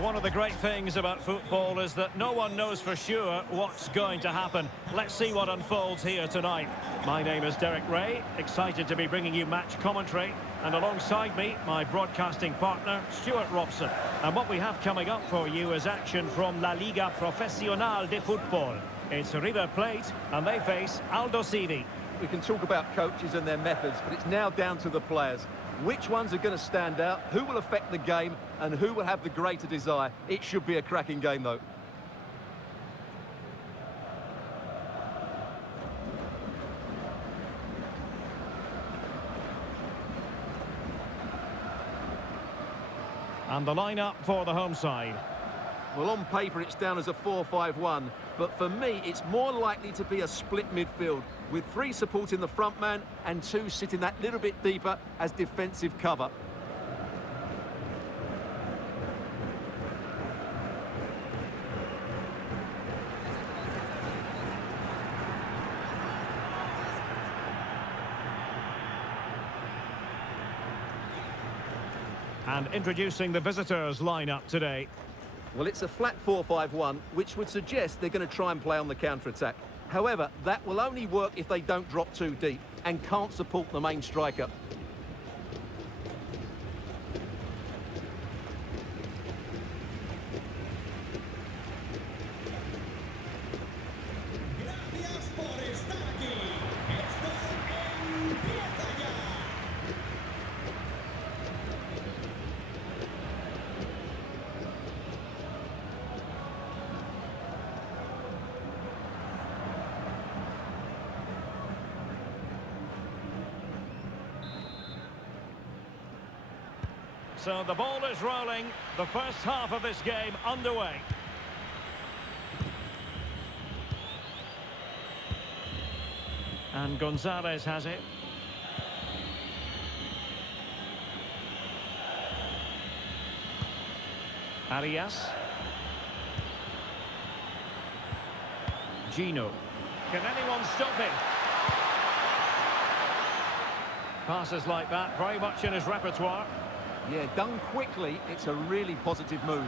One of the great things about football is that no one knows for sure what's going to happen. Let's see what unfolds here tonight. My name is Derek Ray, excited to be bringing you match commentary. And alongside me, my broadcasting partner, Stuart Robson. And what we have coming up for you is action from La Liga Profesional de Football. It's River Plate, and they face Aldosivi. We can talk about coaches and their methods, but it's now down to the players. Which ones are going to stand out, who will affect the game, and who will have the greater desire? It should be a cracking game, though. And the lineup for the home side. Well, on paper, it's down as a 4-5-1, but for me, it's more likely to be a split midfield, with 3 supporting the front man and 2 sitting that little bit deeper as defensive cover. And introducing the visitors' lineup today. Well, it's a flat 4-5-1, which would suggest they're going to try and play on the counter-attack. However, that will only work if they don't drop too deep and can't support the main striker. So the ball is rolling, the first half of this game underway. And Gonzalez has it. Arias. Gino. Can anyone stop him? Passes like that, very much in his repertoire. Yeah, done quickly, it's a really positive move.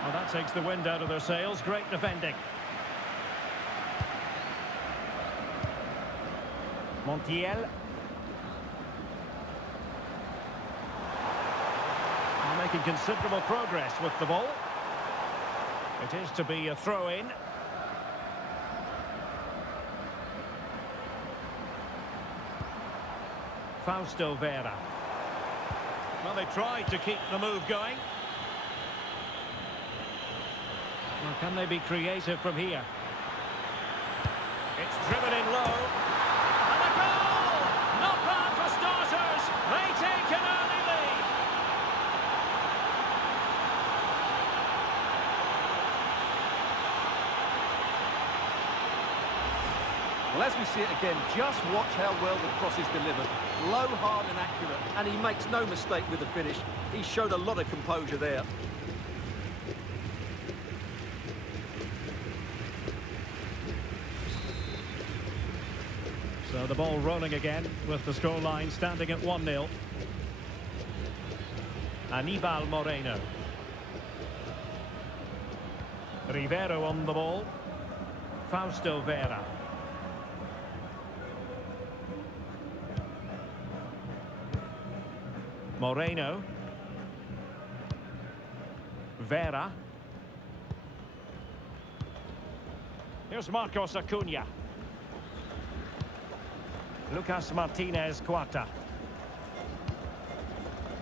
Well, that takes the wind out of their sails. Great defending. Montiel. Are making considerable progress with the ball. It is to be a throw-in. Fausto Vera. Well, they tried to keep the move going. Well, can they be creative from here? It's driven in low. And a goal! Not bad for starters. They take an early lead. Well, as we see it again, just watch how well the cross is delivered. Low, hard and accurate, and he makes no mistake with the finish. He showed a lot of composure there. So the ball rolling again with the scoreline standing at 1-0. Aníbal Moreno. Rivero on the ball. Fausto Vera. Moreno. Vera. Here's Marcos Acuna. Lucas Martinez Cuarta.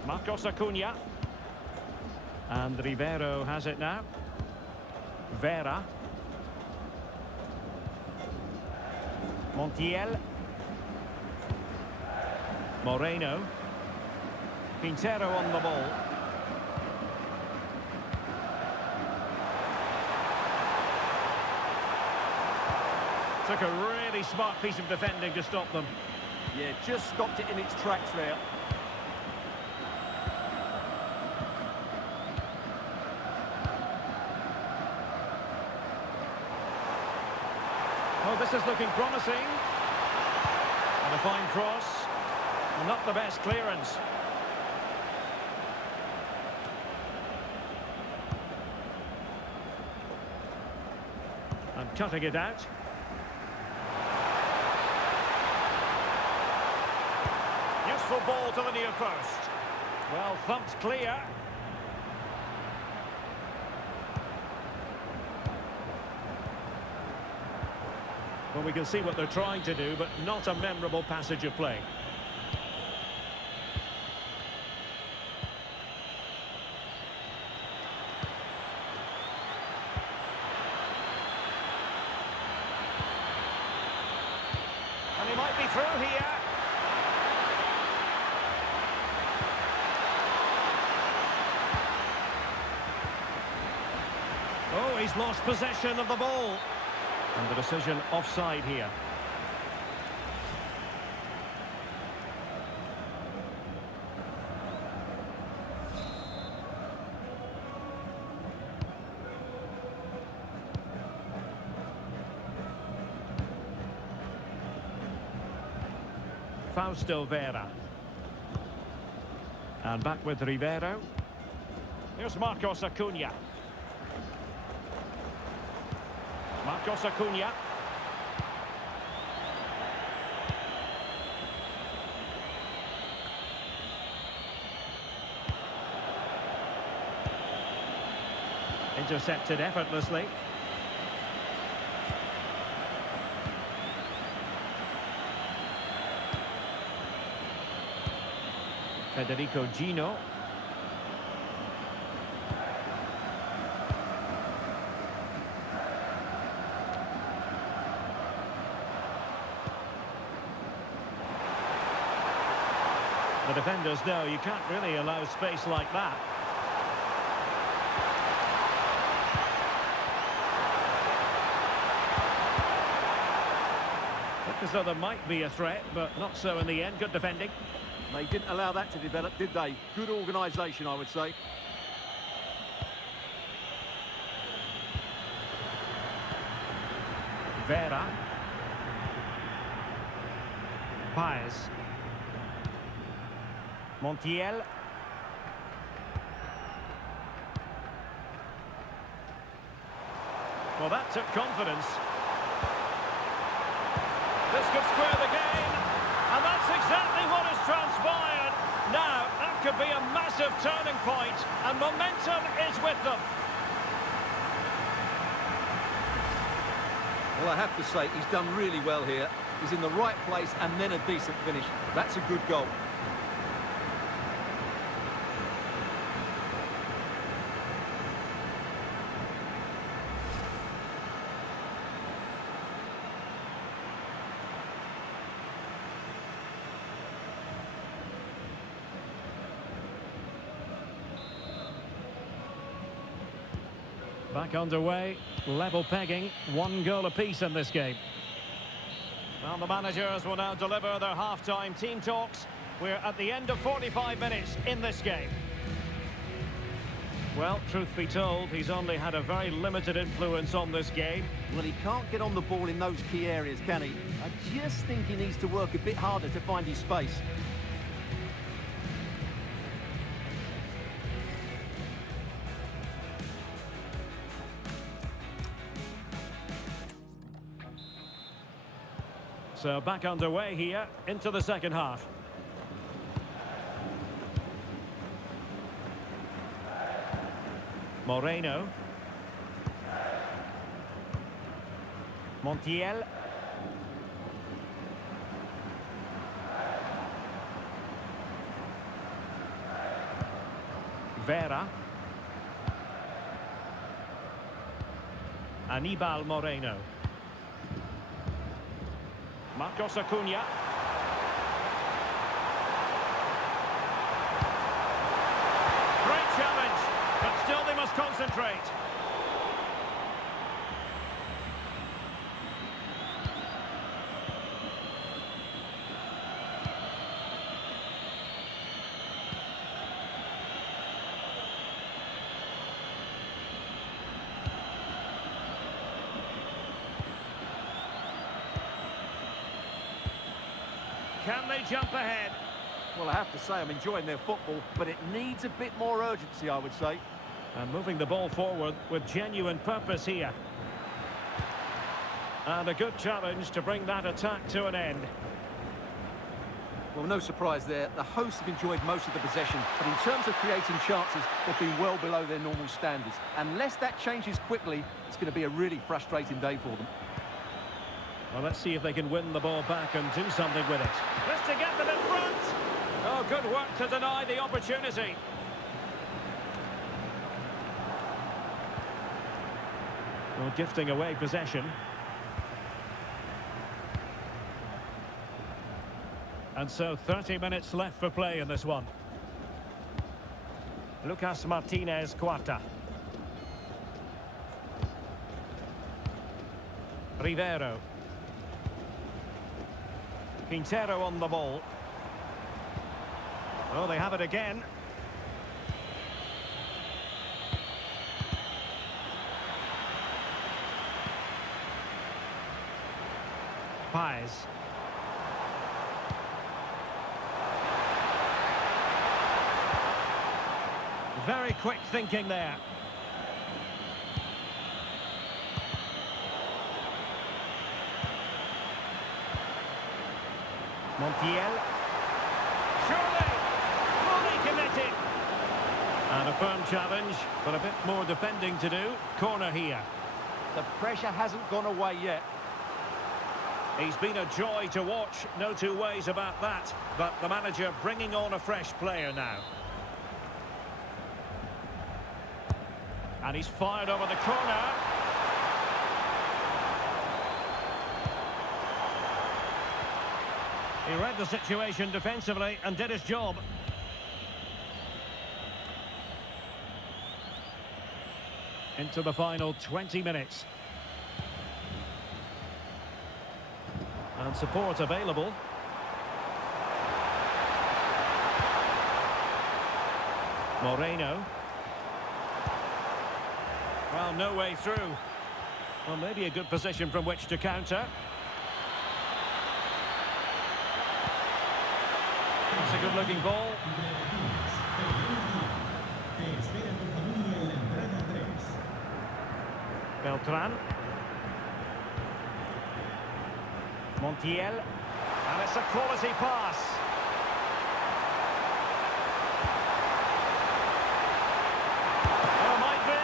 Marcos Acuna. And Rivero has it now. Vera. Montiel. Moreno. Quintero on the ball. Took a really smart piece of defending to stop them. Yeah, just stopped it in its tracks there. Oh, this is looking promising. And a fine cross. Not the best clearance. And cutting it out. Useful ball to the near post. Well, thumped clear. Well, we can see what they're trying to do, but not a memorable passage of play. And he might be through here. Oh, he's lost possession of the ball. And the decision offside here. Fausto Vera. And back with Rivero. Here's Marcos Acuna. Marcos Acuna. Intercepted effortlessly. Federico Gino. The defenders know you can't really allow space like that. Look as though there might be a threat, but not so in the end. Good defending. They didn't allow that to develop, did they? Good organisation, I would say. Vera. Paez. Montiel. Well, that took confidence. This could square the game, and that's exactly what has transpired. Now, that could be a massive turning point, and momentum is with them. Well, I have to say, he's done really well here. He's in the right place and then a decent finish. That's a good goal. Back underway, level pegging, 1 goal apiece in this game. Well, the managers will now deliver their half-time team talks. We're at the end of 45 minutes in this game. Well, truth be told, he's only had a very limited influence on this game. Well, he can't get on the ball in those key areas, can he? I just think he needs to work a bit harder to find his space. So back underway here into the second half. Moreno. Montiel. Vera. Aníbal Moreno. Marcos Acuna. Great challenge, but still they must concentrate. Can they jump ahead? Well, I have to say I'm enjoying their football, but it needs a bit more urgency, I would say. And moving the ball forward with genuine purpose here. And a good challenge to bring that attack to an end. Well, no surprise there. The hosts have enjoyed most of the possession, but in terms of creating chances, they've been well below their normal standards. Unless that changes quickly, it's going to be a really frustrating day for them. Well, let's see if they can win the ball back and do something with it. Just to get them in front. Oh, good work to deny the opportunity. Well, gifting away possession. And so 30 minutes left for play in this one. Lucas Martinez Quarta. Rivero. Quintero on the ball. Oh, they have it again. Paez. Very quick thinking there. Montiel. Surely, fully committed. And a firm challenge, but a bit more defending to do. Corner here. The pressure hasn't gone away yet. He's been a joy to watch, no two ways about that. But the manager bringing on a fresh player now. And he's fired over the corner. He read the situation defensively and did his job. Into the final 20 minutes. And support available. Moreno. Well, no way through. Well, maybe a good position from which to counter. It's a good-looking ball. Beltran. Montiel. And it's a quality pass. Oh, might be.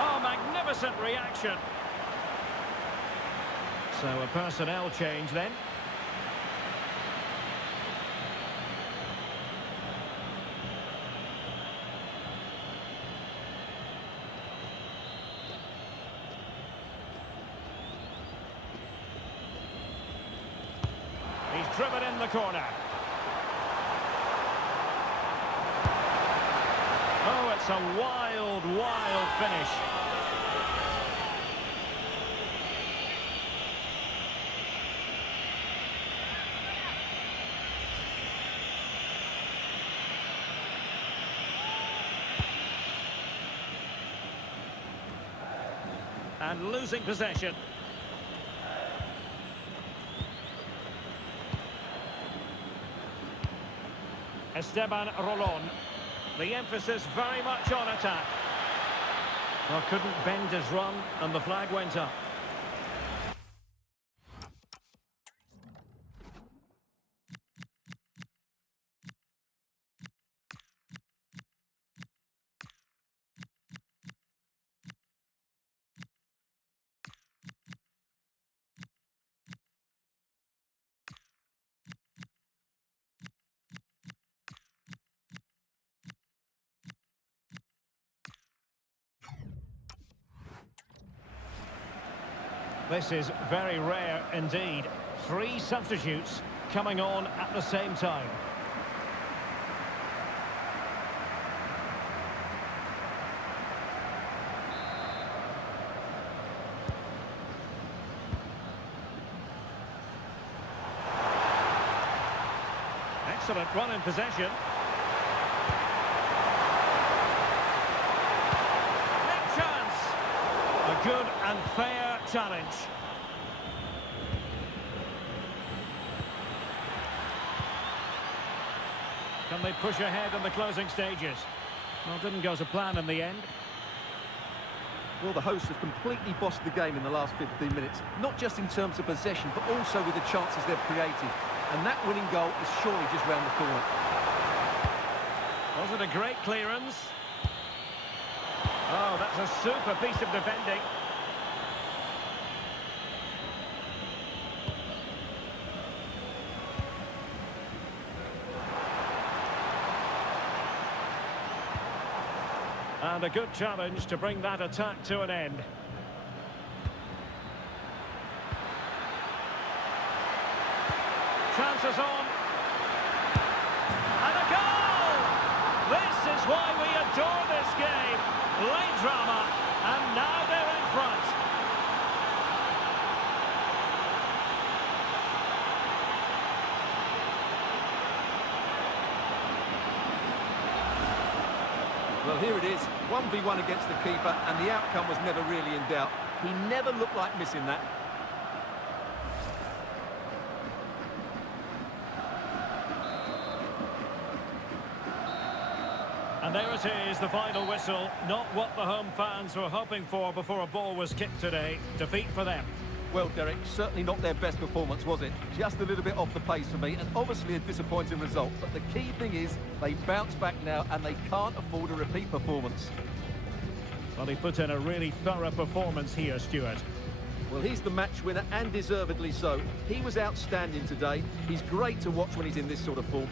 Oh, magnificent reaction. So a personnel change then. He's driven in the corner. Oh, it's a wild, wild finish. And losing possession. Esteban Rolon. The emphasis very much on attack. Well, couldn't bend his run, and the flag went up. This is very rare indeed. 3 substitutes coming on at the same time. Excellent run in possession. Big chance. A good and fair challenge. Can they push ahead in the closing stages? Well, didn't go to plan in the end. Well, the hosts have completely bossed the game in the last 15 minutes, not just in terms of possession, but also with the chances they've created. And that winning goal is surely just round the corner. Was it a great clearance? Oh, that's a super piece of defending. And a good challenge to bring that attack to an end. Chances on. And a goal! This is why we adore this game. Late drama, and now they're in front. Well, here it is, 1v1 against the keeper, and the outcome was never really in doubt. He never looked like missing that. And there it is, the final whistle. Not what the home fans were hoping for before a ball was kicked today. Defeat for them. Well, Derek, certainly not their best performance, was it? Just a little bit off the pace for me, and obviously a disappointing result. But the key thing is, they bounce back now, and they can't afford a repeat performance. Well, he put in a really thorough performance here, Stuart. Well, he's the match winner, and deservedly so. He was outstanding today. He's great to watch when he's in this sort of form.